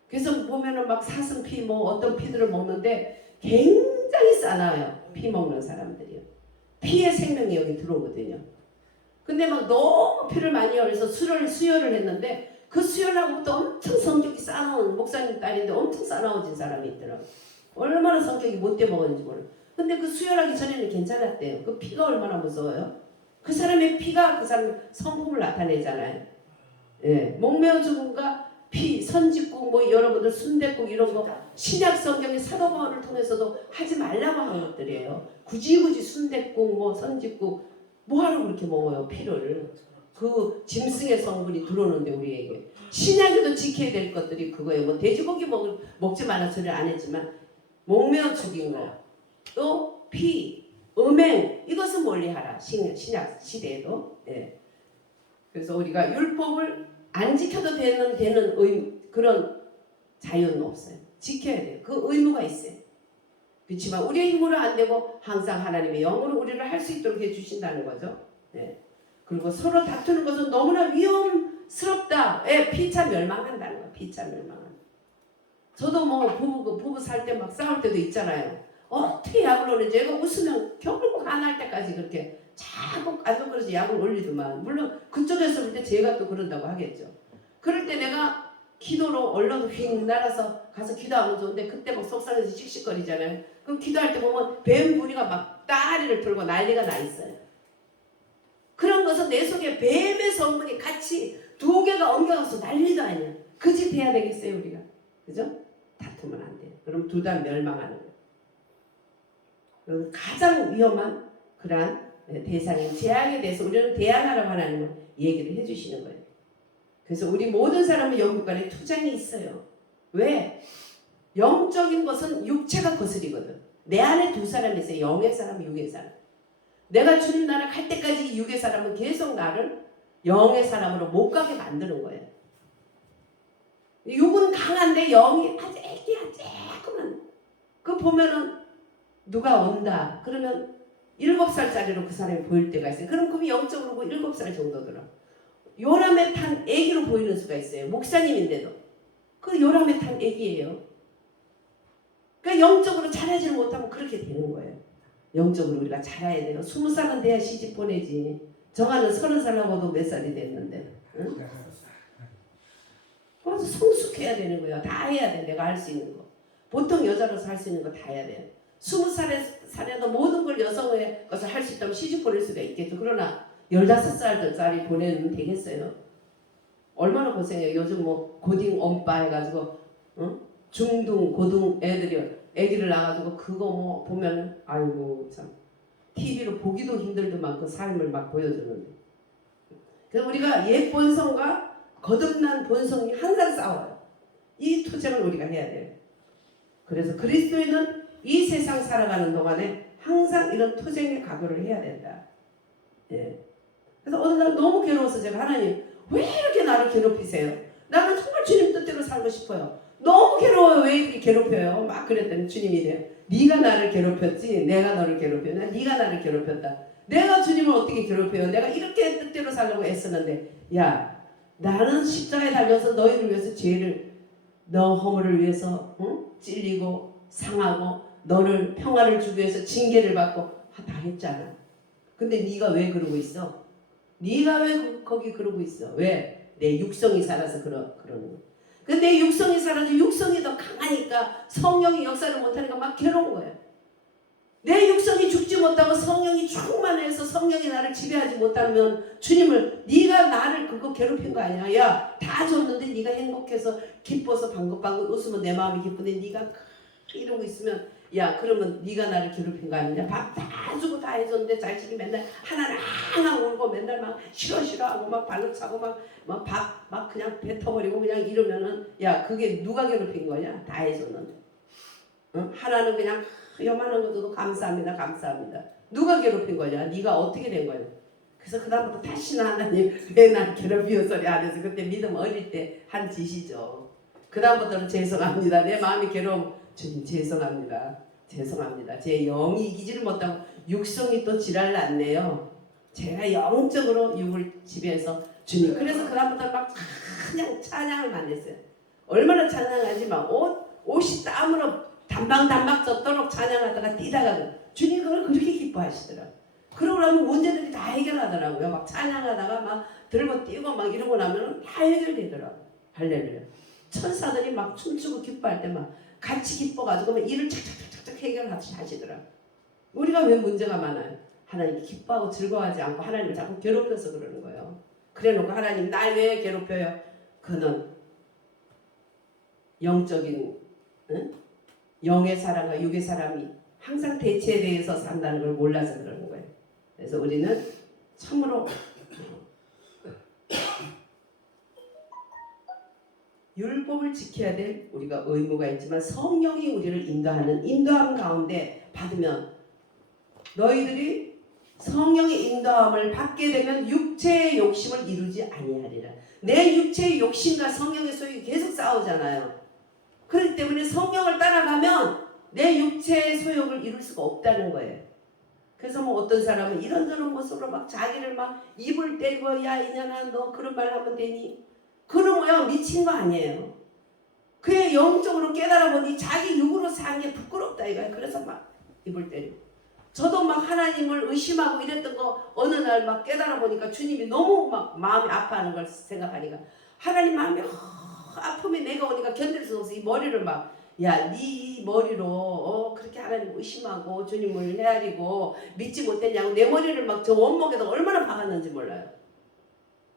그래서 보면은 막 사슴피 어떤 피들을 먹는데 굉장히 싸나워요. 피 먹는 사람들이요. 피의 생명이 여기 들어오거든요. 근데 막 너무 피를 많이 흘려서 수혈을 했는데, 그 수혈하고부터 엄청 성격이 싸나운 목사님 딸인데 엄청 싸나워진 사람이 있더라고요. 얼마나 성격이 못돼 먹었는지 몰라요. 근데 그 수혈하기 전에는 괜찮았대요. 그 피가 얼마나 무서워요? 그 사람의 피가 그 사람의 성품을 나타내잖아요. 예, 목매어 죽음과 피, 선짓국, 여러분들 순댓국 이런 거 신약 성경의 사도 바울을 통해서도 하지 말라고 한 것들이에요. 굳이 순댓국, 선짓국 뭐하러 그렇게 먹어요, 피를. 그 짐승의 성분이 들어오는데 우리에게. 신약에도 지켜야 될 것들이 그거예요. 돼지고기 먹지 말라 소리 안 했지만 목매어 죽인 거, 또 피, 음행, 이것은 멀리하라. 신약 시대에도. 예. 그래서 우리가 율법을 안 지켜도 되는 그런 자유는 없어요. 지켜야 돼요. 그 의무가 있어요. 그렇지만 우리의 힘으로 안 되고 항상 하나님의 영으로 우리를 할 수 있도록 해주신다는 거죠. 네. 그리고 서로 다투는 것은 너무나 위험스럽다. 피차 멸망한다는 거예요. 피차 멸망한다. 저도 부부 살 때 막 싸울 때도 있잖아요. 어떻게 약을 올리는지 얘가 웃으면 결국 안 할 때까지 그렇게 자꾸 안전그래서 약을 올리더만. 물론 그쪽에서 볼 때 제가 또 그런다고 하겠죠. 그럴 때 내가 기도로 얼른 휙 날아서 가서 기도하면 좋은데, 그때 막 속상해서 씩씩거리잖아요. 그럼 기도할 때 보면 뱀 무리가 막 따리를 들고 난리가 나 있어요. 그런 것은 내 속에 뱀의 성분이 같이 두 개가 엉겨가서 난리도 아니야. 그 짓 해야 되겠어요, 우리가. 그죠? 다투면 안 돼요. 그럼 둘 다 멸망하는 거예요. 가장 위험한 그러한 대상인 재앙에 대해서 우리는 대안하라고 하나님은 얘기를 해주시는 거예요. 그래서 우리 모든 사람은 영국 간에 투쟁이 있어요. 왜? 영적인 것은 육체가 거슬리거든. 내 안에 두 사람이 있어요. 영의 사람, 육의 사람. 내가 주님 나라 갈 때까지 이 육의 사람은 계속 나를 영의 사람으로 못 가게 만드는 거예요. 육은 강한데 영이 아주 애기야, 조그만. 그 보면은 누가 온다 그러면 7살짜리로 그 사람이 보일 때가 있어요. 그럼 그게 영적으로 7살 정도더라. 요람에 탄 애기로 보이는 수가 있어요. 목사님인데도. 그 요람에 탄 애기예요. 그러니까 영적으로 자라지를 못하면 그렇게 되는 거예요. 영적으로 우리가 자라야 돼요. 20살은 돼야 시집 보내지. 정아는 30살하고도 몇 살이 됐는데. 응? 그래서 성숙해야 되는 거예요. 다 해야 돼. 내가 할 수 있는 거. 보통 여자로서 할 수 있는 거 다 해야 돼요. 20살에도 모든 걸 여성의 것을 할 수 있다면 시집 보낼 수가 있겠죠. 그러나 15살짜리 보내면 되겠어요? 얼마나 고생해요. 요즘 고딩 엄빠 해가지고 중등 고등 애기를 낳아가지고 그거 보면은 아이고 참 TV로 보기도 힘들더만 그 삶을 막 보여주는데. 그래서 우리가 옛 본성과 거듭난 본성이 항상 싸워요. 이 투쟁을 우리가 해야 돼요. 그래서 그리스도인은 이 세상 살아가는 동안에 항상 이런 투쟁의 각오를 해야 된다. 예. 그래서 어느 날 너무 괴로워서 제가 하나님 왜 이렇게 나를 괴롭히세요? 나는 정말 주님 뜻대로 살고 싶어요. 너무 괴로워요. 왜 이렇게 괴롭혀요? 막 그랬더니 주님이 돼요. 네가 나를 괴롭혔지 내가 너를 괴롭혔나? 네가 나를 괴롭혔다. 내가 주님을 어떻게 괴롭혀요? 내가 이렇게 뜻대로 살려고 애쓰는데 야 나는 십자가에 달려서 너희를 위해서 너 허물을 위해서 찔리고 상하고 너를 평화를 주기 위해서 징계를 받고 다 했잖아. 근데 네가 왜 그러고 있어? 네가 왜 거기 그러고 있어? 왜? 내 육성이 살아서 그러는 거야. 근데 내 육성이 살아서 육성이 더 강하니까 성령이 역사를 못하니까 막 괴로운 거예요. 내 육성이 죽지 못하고 성령이 충만해서 성령이 나를 지배하지 못하면 주님을 네가 나를 그거 괴롭힌 거 아니야. 야, 다 줬는데 네가 행복해서 기뻐서 방긋방긋 웃으면 내 마음이 기쁜데 네가 이러고 있으면 야, 그러면 네가 나를 괴롭힌 거 아니냐. 밥 다 주고 다 해줬는데 자식이 맨날 하나는 항상 울고 맨날 막 싫어하고 막 발로 차고 막 밥 막 그냥 뱉어버리고 그냥 이러면은 야, 그게 누가 괴롭힌 거냐. 다 해줬는데. 응? 하나는 그냥 요만한 것도 감사합니다. 누가 괴롭힌 거냐? 네가 어떻게 된 거냐? 그래서 그다음부터 다시는 하나님 왜 날 괴롭히어 소리 안 해서 그때 믿음 어릴 때 한 짓이죠. 그다음부터는 죄송합니다. 내 마음이 괴로움. 주님 죄송합니다. 제 영이 이기지를 못하고 육성이 또 지랄 났네요. 제가 영적으로 육을 지배해서 주님. 그래서 그다음부터 막 그냥 찬양을만 했어요. 얼마나 찬양하지 막 옷이 땀으로 단방단방 젖도록 찬양하다가 뛰다가 주님 그걸 그렇게 기뻐하시더라고요. 그러고 나면 문제들이 다 해결하더라고요. 막 찬양하다가 막 들고 뛰고 막 이러고 나면 다 해결되더라고요. 할렐루야. 천사들이 막 춤추고 기뻐할 때 막 같이 기뻐가지고 막 일을 착착착착 해결하시더라고요. 우리가 왜 문제가 많아요? 하나님이 기뻐하고 즐거워하지 않고 하나님을 자꾸 괴롭혀서 그러는 거예요. 그래놓고 하나님 날 왜 괴롭혀요? 그는 영적인 영의 사람과 육의 사람이 항상 대체에 대해서 산다는 걸 몰라서 그러는 거예요. 그래서 우리는 참으로 율법을 지켜야 될 우리가 의무가 있지만 성령이 우리를 인도하는 인도함 가운데 받으면 너희들이 성령의 인도함을 받게 되면 육체의 욕심을 이루지 아니하리라. 내 육체의 욕심과 성령의 소유가 계속 싸우잖아요. 그렇기 때문에 성령을 따라가면 내 육체의 소욕을 이룰 수가 없다는 거예요. 그래서 뭐 어떤 사람은 이런저런 모습으로 막 자기를 막 입을 떼고 야 이년아 너 그런 말 하면 되니? 그런 모양 미친 거 아니에요. 그의 영적으로 깨달아 보니 자기 육으로 산 게 부끄럽다 이거예요. 그래서 막 입을 때리고. 저도 막 하나님을 의심하고 이랬던 거 어느 날 막 깨달아 보니까 주님이 너무 막 마음이 아파하는 걸 생각하니까 하나님 마음이 아픔이 내가 오니까 견딜 수 없어. 이 머리를 막 야, 네 머리로 그렇게 하나님 의심하고 주님을 헤아리고 믿지 못했냐고 내 머리를 막 저 원목에다 얼마나 박았는지 몰라요.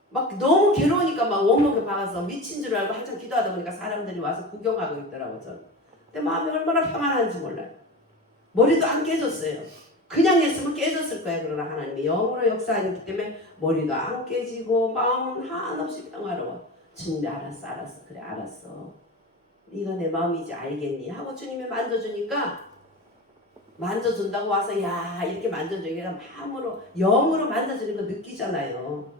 막 너무 괴로우니까 막 원목에 박아서 미친 줄 알고 한참 기도하다 보니까 사람들이 와서 구경하고 있더라고 저는. 근데 마음이 얼마나 평안한지 몰라요. 머리도 안 깨졌어요. 그냥 했으면 깨졌을 거예요. 그러나 하나님이 영으로 역사하기 때문에 머리도 안 깨지고 마음은 한없이 평화로워. 주님이 알았어. 그래 알았어. 네가 내 마음이지 알겠니? 하고 주님이 만져주니까 만져준다고 와서 야 이렇게 만져주니까 마음으로 영으로 만져주는 거 느끼잖아요.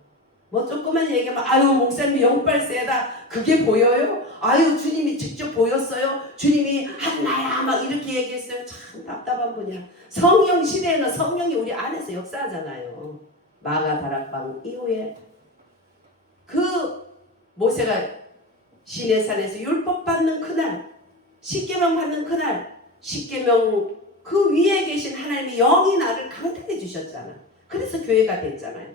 뭐 조그만 얘기하면 아유 목사님 영빨 세다 그게 보여요? 아유 주님이 직접 보였어요? 주님이 한나야 막 이렇게 얘기했어요. 참 답답한 분이야. 성령 시대에는 성령이 우리 안에서 역사하잖아요. 마가 다락방 이후에 그 모세가 시내산에서 율법 받는 그날 십계명 받는 그날 십계명 그 위에 계신 하나님의 영이 나를 강탈해 주셨잖아. 그래서 교회가 됐잖아요.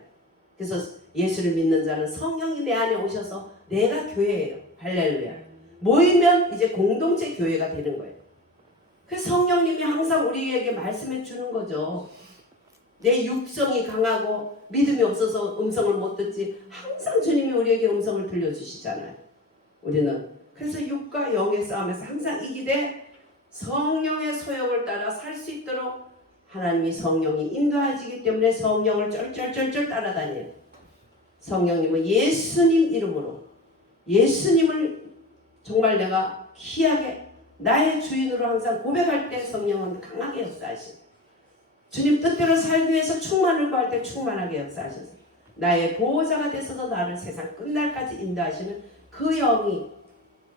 그래서 예수를 믿는 자는 성령이 내 안에 오셔서 내가 교회예요. 할렐루야. 모이면 이제 공동체 교회가 되는 거예요. 그래서 성령님이 항상 우리에게 말씀해 주는 거죠. 내 육성이 강하고 믿음이 없어서 음성을 못 듣지 항상 주님이 우리에게 음성을 들려주시잖아요. 우리는 그래서 육과 영의 싸움에서 항상 이기되 성령의 소욕을 따라 살 수 있도록 하나님이 성령이 인도하시기 때문에 성령을 쩔쩔쩔쩔 따라다녀요. 성령님은 예수님 이름으로 예수님을 정말 내가 희하게 나의 주인으로 항상 고백할 때 성령은 강하게 역사하시고 주님 뜻대로 살기 위해서 충만을 구할 때 충만하게 역사하셔서 나의 보호자가 되셔서 나를 세상 끝날까지 인도하시는 그 영이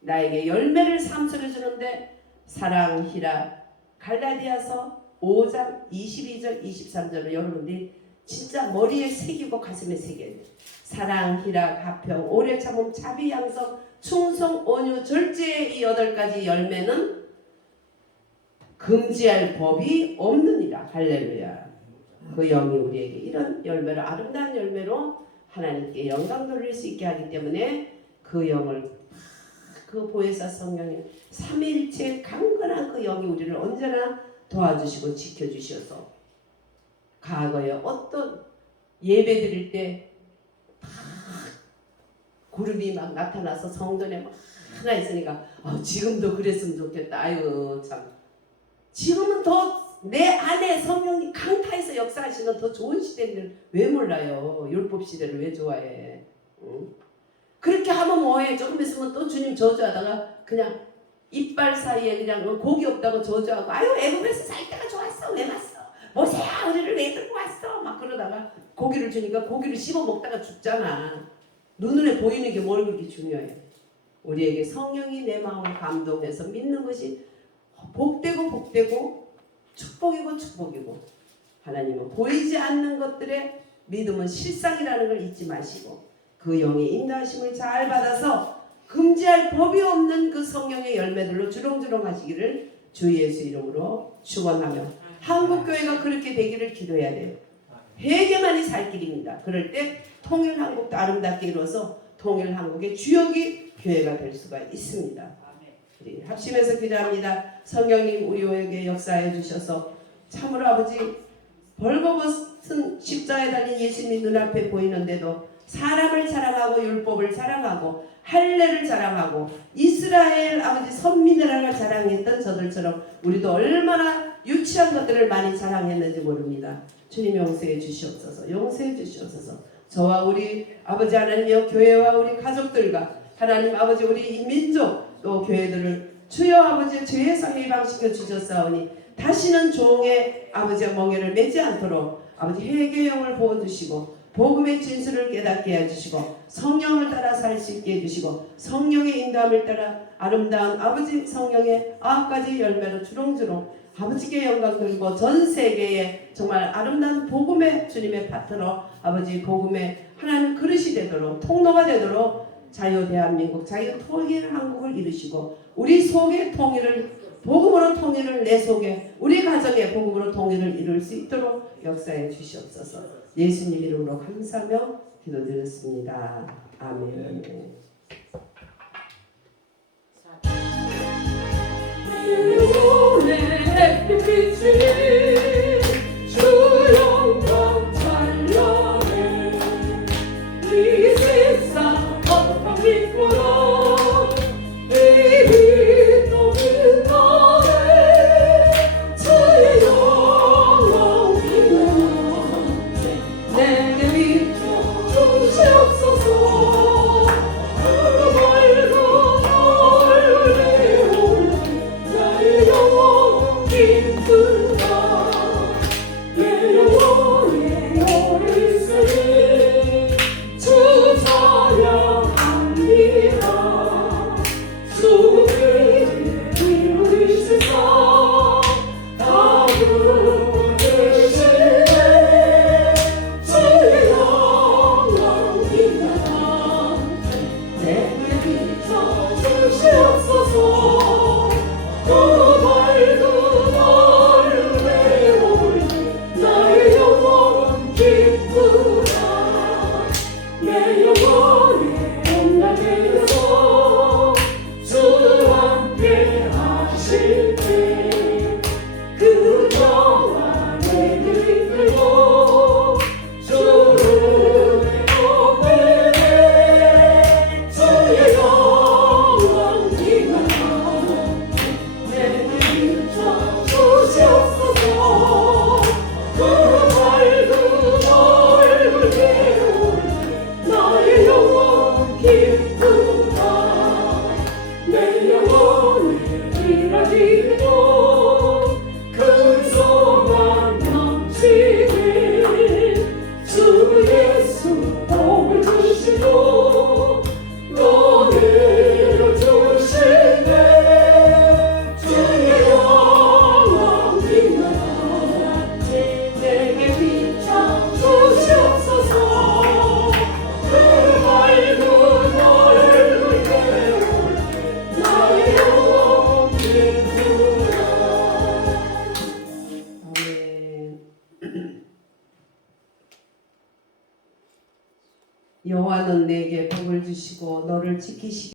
나에게 열매를 삼성해 주는데 사랑히라 갈라디아서 5장 22절 23절을 여러분들이 진짜 머리에 새기고 가슴에 새겨야 돼요. 사랑히라 가평 오래 참음 자비 양성 충성 온유 절제의 이 8가지 열매는 금지할 법이 없느니라. 할렐루야. 그 영이 우리에게 이런 열매로 아름다운 열매로 하나님께 영광 돌릴 수 있게 하기 때문에 그 영을 그 보혜사 성령님 삼위일체 강건한 그 영이 우리를 언제나 도와주시고 지켜주셔서 과거에 어떤 예배 드릴 때 막 그룹이 막 나타나서 성전에 막 하나 있으니까 지금도 그랬으면 좋겠다. 아유 참 지금은 더 내 안에 성령이 강타해서 역사하시는 더 좋은 시대를 왜 몰라요? 율법 시대를 왜 좋아해? 응? 그렇게 하면 뭐해? 조금 있으면 또 주님 저주하다가 그냥 이빨 사이에 그냥 고기 없다고 저주하고 아유 애굽에서 살 때가 좋았어. 왜 왔어? 모세야 우리를 왜 들고 왔어? 막 그러다가 고기를 주니까 고기를 씹어 먹다가 죽잖아. 눈에 보이는 게 뭘 그렇게 중요해? 우리에게 성령이 내 마음을 감동해서 믿는 것이 복되고 축복이고 하나님은 보이지 않는 것들의 믿음은 실상이라는 걸 잊지 마시고 그 영의 인도하심을 잘 받아서 금지할 법이 없는 그 성령의 열매들로 주렁주렁 하시기를 주 예수 이름으로 축원하며 한국교회가 그렇게 되기를 기도해야 돼요. 회개만이 살 길입니다. 그럴 때 통일한국도 아름답게 이루어서 통일한국의 주역이 교회가 될 수가 있습니다. 우리 합심해서 기도합니다. 성령님 우리에게 역사해 주셔서 참으로 아버지 벌거벗은 십자가에 달린 예수님이 눈앞에 보이는데도 사람을 자랑하고 율법을 자랑하고 할례를 자랑하고 이스라엘 아버지 선민이라는 걸 자랑했던 저들처럼 우리도 얼마나 유치한 것들을 많이 자랑했는지 모릅니다. 주님 용서해 주시옵소서. 용서해 주시옵소서. 저와 우리 아버지 하나님여 교회와 우리 가족들과 하나님 아버지 우리 이 민족 또 교회들을 주여 아버지 죄에서 해방시켜 주셨사오니 다시는 종의 아버지의 멍에를 매지 않도록 아버지 회개의 영을 부어주시고 복음의 진실을 깨닫게 해주시고 성령을 따라 살 수 있게 해주시고 성령의 인도함을 따라 아름다운 아버지 성령의 9가지 열매로 주렁주렁 아버지께 영광 돌리고 전 세계에 정말 아름다운 복음의 주님의 파트너 아버지 복음의 하나님 그릇이 되도록 통로가 되도록 자유 대한민국 자유 통일 한국을 이루시고 우리 속의 통일을 복음으로 통일을 내 속에 우리 가정의 복음으로 통일을 이룰 수 있도록 역사해 주시옵소서. 예수님 이름으로 감사하며 기도드렸습니다. 아멘. 주 영광 찬양해 이 세상 어떤 빛보다 이 빛 높은 날에 주의 영광 빛나 내게 비춰 주시옵소서. 그 밝은 얼굴에 올라 나의 영혼 기쁘다. 내 영혼의 열쇠 주 찬양합니다. 주를 이루시사 다 부르시네 주의 영광 빛나 내게 비춰 주시옵소서. 그 밝은 얼굴에 올라 나의 영혼 기쁘다. 내 영혼의 온날 되어서 주 함께 하실 때 그저와 내게 이끌고 주의 공회에 주의 영광 빛나 내게 비춰 주시옵소서. 그 밝은 얼굴에 올라 나의 영혼 기쁘다. 내 영혼의 기라기도 그 소망 넘치네 주 예수 복을 주시고 너를 주시네 주의 영광 빛나 내게 비춰 주시옵소서. 그 밝은 얼굴에 올라 나의 영혼 기쁘다. 아멘. 여호와는 내게 복을 주시고 너를 지키시기